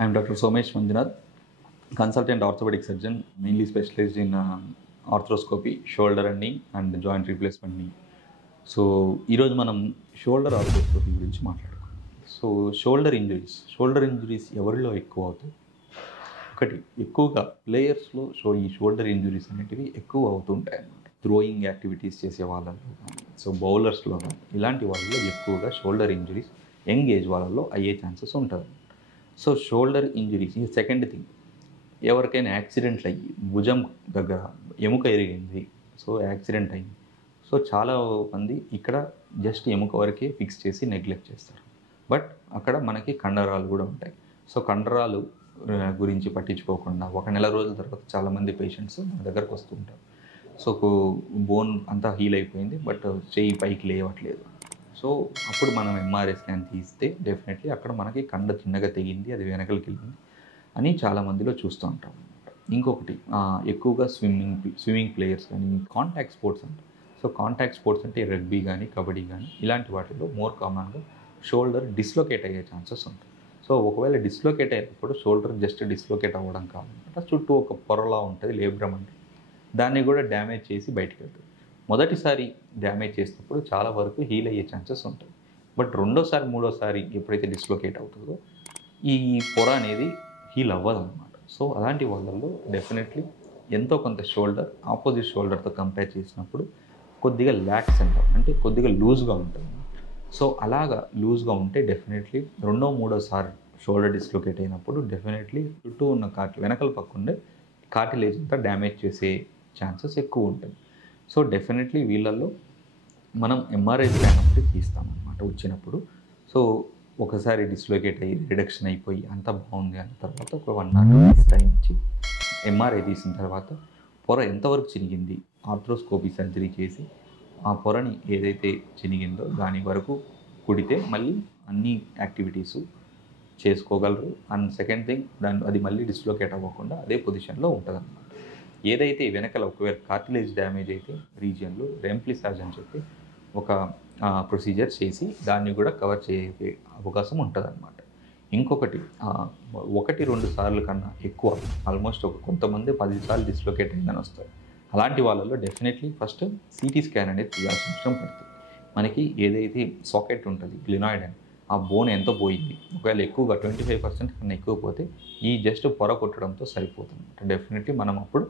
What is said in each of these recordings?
I'm Dr. Somesh Manjunath, consultant orthopedic surgeon, mainly specialized in arthroscopy, shoulder and knee, and joint replacement knee. So ఈరోజు మనం shoulder arthroscopy గురించి మాట్లాడుకుందాం. So shoulder injuries ఎవరిలో ఎక్కువ అవుతాయి? ఒకటి, ఎక్కువగా ప్లేయర్స్లో ఈ షోల్డర్ ఇంజురీస్ అనేటివి ఎక్కువ అవుతుంటాయి అన్నమాట. థ్రోయింగ్ యాక్టివిటీస్ చేసే వాళ్ళలో కానీ, సో బౌలర్స్లో కానీ ఇలాంటి వాళ్ళలో ఎక్కువగా షోల్డర్ ఇంజురీస్ యంగ్ ఏజ్ వాళ్ళలో అయ్యే ఛాన్సెస్ ఉంటుంది. So shoulder injuries second thing, ఎవరికైనా యాక్సిడెంట్లు అయ్యి భుజం దగ్గర ఎముక ఎరిగింది, సో యాక్సిడెంట్ అయింది. సో చాలా మంది ఇక్కడ జస్ట్ ఎముక వరకే ఫిక్స్ చేసి నెగ్లెక్ట్ చేస్తారు. బట్ అక్కడ మనకి కండరాలు కూడా ఉంటాయి. సో కండరాలు గురించి పట్టించుకోకుండా ఒక నెల రోజుల తర్వాత చాలామంది పేషెంట్స్ మన దగ్గరకు వస్తుంటారు. సో బోన్ అంతా హీల్ అయిపోయింది, బట్ చెయ్యి పైకి లేవట్లేదు. సో అప్పుడు మనం ఎంఆర్ఐ స్కాన్ తీస్తే డెఫినెట్లీ అక్కడ మనకి కండ చిన్నగా తెగింది, అది వెనకలికి వెళ్ళింది అని చాలామందిలో చూస్తూ ఉంటాం. ఇంకొకటి, ఎక్కువగా స్విమ్మింగ్ ప్లేయర్స్ కానీ కాంటాక్ట్ స్పోర్ట్స్ అంటారు. సో కాంటాక్ట్ స్పోర్ట్స్ అంటే రగ్బీ కానీ కబడ్డీ కానీ ఇలాంటి వాటిలో మోర్ కామన్గా షోల్డర్ డిస్లొకేట్ అయ్యే ఛాన్సెస్ ఉంటాయి. సో ఒకవేళ డిస్లొకేట్ అయినప్పుడు షోల్డర్ జస్ట్ డిస్లొకేట్ అవ్వడం కాదనమాట, చుట్టూ ఒక పొరలా ఉంటుంది లేబ్రమ్ అంటే, దాన్ని కూడా డ్యామేజ్ చేసి బయటకు వెళ్తుంది. మొదటిసారి డ్యామేజ్ చేసినప్పుడు చాలా వరకు హీల్ అయ్యే ఛాన్సెస్ ఉంటాయి. బట్ రెండోసారి మూడోసారి ఎప్పుడైతే డిస్లొకేట్ అవుతుందో ఈ పొర అనేది హీల్ అవ్వదన్నమాట. సో అలాంటి వాళ్ళల్లో డెఫినెట్లీ ఎంతో కొంత షోల్డర్ ఆపోజిట్ షోల్డర్తో కంపేర్ చేసినప్పుడు కొద్దిగా ల్యాక్స్ అంటాం, అంటే కొద్దిగా లూజ్గా ఉంటుంది. సో అలాగా లూజ్గా ఉంటే డెఫినెట్లీ రెండో మూడోసారి షోల్డర్ డిస్లొకేట్ అయినప్పుడు డెఫినెట్లీ చుట్టూ ఉన్న వెనకల పక్కుండే కార్టిలేజ్ అంతా డ్యామేజ్ చేసే ఛాన్సెస్ ఎక్కువ ఉంటుంది. సో డెఫినెట్లీ వీళ్ళల్లో మనం ఎంఆర్ఐ స్కాన్ ఒకటి తీస్తామన్నమాట వచ్చినప్పుడు. సో ఒకసారి డిస్లొకేట్ అయ్యి రిడక్షన్ అయిపోయి అంతా బాగుంది అన్న తర్వాత ఒక 1 or 2 days టైం ఇచ్చి ఎంఆర్ఐ తీసిన తర్వాత పొర ఎంతవరకు చినిగింది ఆర్థ్రోస్కోపీ సర్జరీ చేసి ఆ పొరని ఏదైతే చినిగిందో దాని వరకు కుడితే మళ్ళీ అన్ని యాక్టివిటీసు చేసుకోగలరు. అండ్ సెకండ్ థింగ్, అది మళ్ళీ డిస్లొకేట్ అవ్వకుండా అదే పొజిషన్లో ఉంటుంది అన్నమాట. ఏదైతే వెనకల ఒకవేళ కార్టిలేజ్ డ్యామేజ్ అయితే రీజియన్లో రెమ్ప్లిసాజ్ అని చెప్పి ఒక ప్రొసీజర్ చేసి దాన్ని కూడా కవర్ చేసే అవకాశం ఉంటుంది అన్నమాట. ఇంకొకటి, 1-2 సార్లు కన్నా ఎక్కువ ఆల్మోస్ట్ కొంతమంది 10 సార్లు డిస్లొకేట్ అయిందని వస్తారు. అలాంటి వాళ్ళలో డెఫినెట్లీ ఫస్ట్ సిటీ స్కాన్ అనేది తీయాల్సిన అవసరం పడుతుంది. మనకి ఏదైతే సాకెట్ ఉంటుంది గ్లినాయిడ్ అని, ఆ బోన్ ఎంత పోయింది, ఒకవేళ ఎక్కువగా 25% కన్నా ఎక్కువ పోతే ఈ జస్ట్ పొర కొట్టడంతో సరిపోతుంది. డెఫినెట్లీ మనం అప్పుడు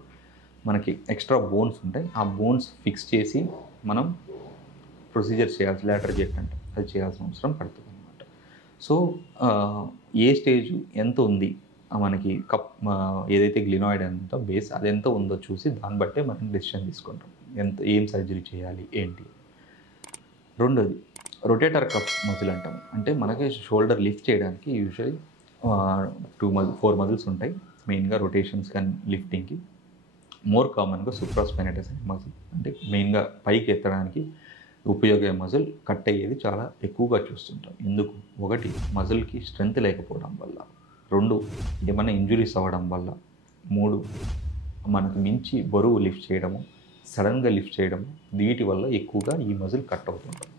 మనకి ఎక్స్ట్రా బోన్స్ ఉంటాయి, ఆ బోన్స్ ఫిక్స్ చేసి మనం ప్రొసీజర్ చేయాల్సి లాటరల్ జెట్ అంటే అది చేయాల్సిన అవసరం పడుతుంది అనమాట. సో ఏ స్టేజ్ ఎంత ఉంది మనకి ఏదైతే గ్లినాయిడ్ అంతా బేస్ అది ఎంత ఉందో చూసి దాన్ని బట్టే మనం డెసిషన్ తీసుకుంటాం ఏం సర్జరీ చేయాలి ఏంటి. రెండోది, రొటేటర్ కఫ్ మజిల్ అంటాం. అంటే మనకి షోల్డర్ లిఫ్ట్ చేయడానికి యూజువల్లీ 4 మజిల్స్ ఉంటాయి మెయిన్గా రొటేషన్స్ కానీ లిఫ్టింగ్కి. మోర్ కామన్గా సుప్రాస్పైనటస్ అనే మజిల్, అంటే మెయిన్గా పైకి ఎత్తడానికి ఉపయోగపడే మజిల్ కట్ అయ్యేది చాలా ఎక్కువగా చూస్తుంటాం. ఎందుకు? ఒకటి, మజిల్కి స్ట్రెంత్ లేకపోవడం వల్ల. 2, ఏమైనా ఇంజురీస్ అవ్వడం వల్ల. 3, మనకు మించి బరువు లిఫ్ట్ చేయడము, సడన్గా లిఫ్ట్ చేయడము, వీటి వల్ల ఎక్కువగా ఈ మజిల్ కట్ అవుతుంటాం.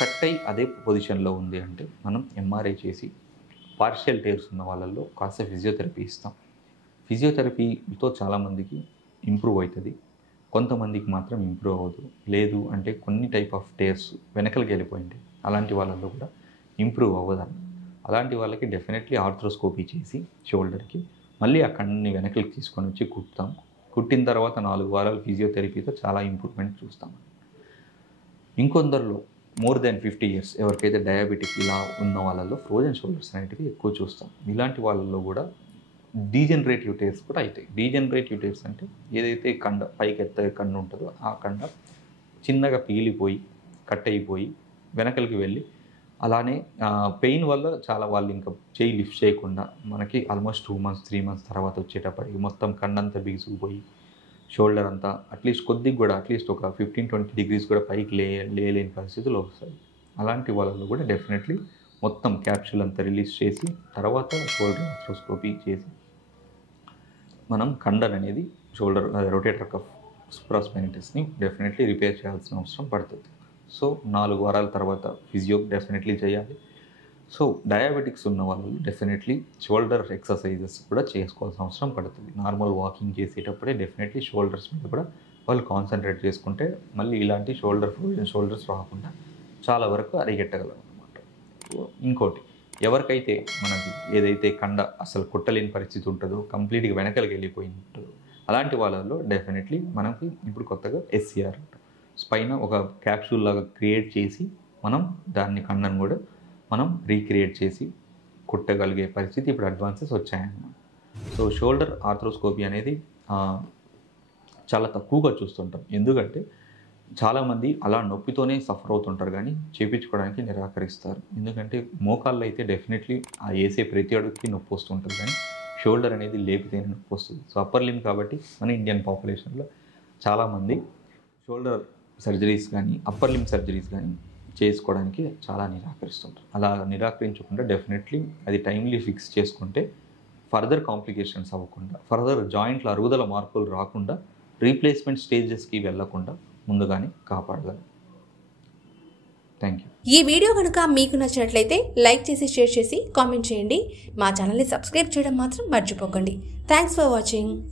కట్ అయ్యి అదే పొజిషన్లో ఉంది అంటే మనం ఎంఆర్ఐ చేసి పార్షియల్ టేర్స్ ఉన్న వాళ్ళల్లో కాస్త ఫిజియోథెరపీ ఇస్తాం. ఫిజియోథెరపీతో చాలామందికి ఇంప్రూవ్ అవుతుంది, కొంతమందికి మాత్రం ఇంప్రూవ్ అవ్వదు. లేదు అంటే కొన్ని టైప్ ఆఫ్ టేర్స్ వెనకలికి వెళ్ళిపోయింటాయి, అలాంటి వాళ్ళల్లో కూడా ఇంప్రూవ్ అవ్వదని. అలాంటి వాళ్ళకి డెఫినెట్లీ ఆర్థ్రోస్కోపీ చేసి షోల్డర్కి మళ్ళీ ఆ కండని వెనకలికి తీసుకొని వచ్చి కుట్టాం. కుట్టిన తర్వాత 4 వారాలు ఫిజియోథెరపీతో చాలా ఇంప్రూవ్మెంట్ చూస్తాం. ఇంకొందరిలో మోర్ దెన్ 50 years ఎవరికైతే డయాబెటిక్ ఇలా ఉన్న వాళ్ళల్లో ఫ్రోజన్ షోల్డర్స్ అనేటివి ఎక్కువ చూస్తాం. ఇలాంటి వాళ్ళల్లో కూడా డీజనరేటివ్ టేర్స్ కూడా అవుతాయి. డీజనరేటివ్ టేర్స్ అంటే ఏదైతే కండ పైకి ఎత్తే కండ ఉంటుందో ఆ కండ చిన్నగా పీలిపోయి కట్ అయిపోయి వెనకలికి వెళ్ళి అలానే పెయిన్ వల్ల చాలా వాళ్ళు ఇంకా చేయి లిఫ్ట్ చేయకుండా మనకి ఆల్మోస్ట్ 2 months 3 months తర్వాత వచ్చేటప్పటికి మొత్తం కండంతా బిగుసుకుపోయి షోల్డర్ అంతా అట్లీస్ట్ కొద్దిగా కూడా అట్లీస్ట్ ఒక 15-20 degrees కూడా పైకి లేలేని పరిస్థితులు వస్తాయి. అలాంటి వాళ్ళలో కూడా డెఫినెట్లీ మొత్తం క్యాప్సూల్ అంతా రిలీజ్ చేసి తర్వాత షోల్డర్ ఆర్థ్రోస్కోపీ చేసి మనం కండర్ అనేది షోల్డర్ రొటేటర్ కఫ్ సుప్రాస్పైనటస్ని డెఫినెట్లీ రిపేర్ చేయాల్సిన అవసరం పడుతుంది. సో 4 వారాల తర్వాత ఫిజియో డెఫినెట్లీ చేయాలి. సో డయాబెటిక్స్ ఉన్న వాళ్ళు డెఫినెట్లీ షోల్డర్ ఎక్సర్సైజెస్ కూడా చేసుకోవాల్సిన అవసరం పడుతుంది. నార్మల్ వాకింగ్ చేసేటప్పుడే డెఫినెట్లీ షోల్డర్స్ మీద కూడా వాళ్ళు కాన్సన్ట్రేట్ చేసుకుంటే మళ్ళీ ఇలాంటి షోల్డర్స్ రాకుండా చాలా వరకు అరిగెట్టగలం అనమాట. ఇంకోటి, ఎవరికైతే మనకి ఏదైతే కండ అసలు కుట్టలేని పరిస్థితి ఉంటుందో, కంప్లీట్గా వెనకలికి వెళ్ళిపోయి ఉంటుందో, అలాంటి వాళ్ళలో డెఫినెట్లీ మనకి ఇప్పుడు కొత్తగా SCR స్పైన ఒక క్యాప్సూల్ లాగా క్రియేట్ చేసి మనం దాన్ని కండను కూడా మనం రీక్రియేట్ చేసి కుట్టగలిగే పరిస్థితి ఇప్పుడు అడ్వాన్సెస్ వచ్చాయన్నమాట. సో షోల్డర్ ఆర్థ్రోస్కోపీ అనేది చాలా తక్కువగా చూస్తుంటాం. ఎందుకంటే చాలామంది అలా నొప్పితోనే సఫర్ అవుతుంటారు కానీ చేయించుకోవడానికి నిరాకరిస్తారు. ఎందుకంటే మోకాళ్ళు అయితే డెఫినెట్లీ ఆ వేసే ప్రతి అడుగుకి నొప్పి వస్తుంటుంది, కానీ షోల్డర్ అనేది లేపితేనే నొప్పి వస్తుంది. సో అప్పర్ లిమ్ కాబట్టి మన ఇండియన్ పాపులేషన్లో చాలామంది షోల్డర్ సర్జరీస్ కానీ అప్పర్ లిమ్ సర్జరీస్ కానీ చేసుకోవడానికి చాలా నిరాకరిస్తుంటారు. అలా నిరాకరించకుండా డెఫినెట్లీ అది టైమ్లీ ఫిక్స్ చేసుకుంటే ఫర్దర్ కాంప్లికేషన్స్ అవ్వకుండా, ఫర్దర్ జాయింట్ల అరుగుదల మార్పులు రాకుండా, రీప్లేస్మెంట్ స్టేజెస్కి వెళ్ళకుండా ముందుగానే కాపాడగలం. Thank you. ఈ వీడియో కనుక మీకు నచ్చినట్లయితే లైక్ చేసి, షేర్ చేసి, కామెంట్ చేయండి. మా ఛానల్ని సబ్స్క్రైబ్ చేయడం మాత్రం మర్చిపోకండి. Thanks for watching.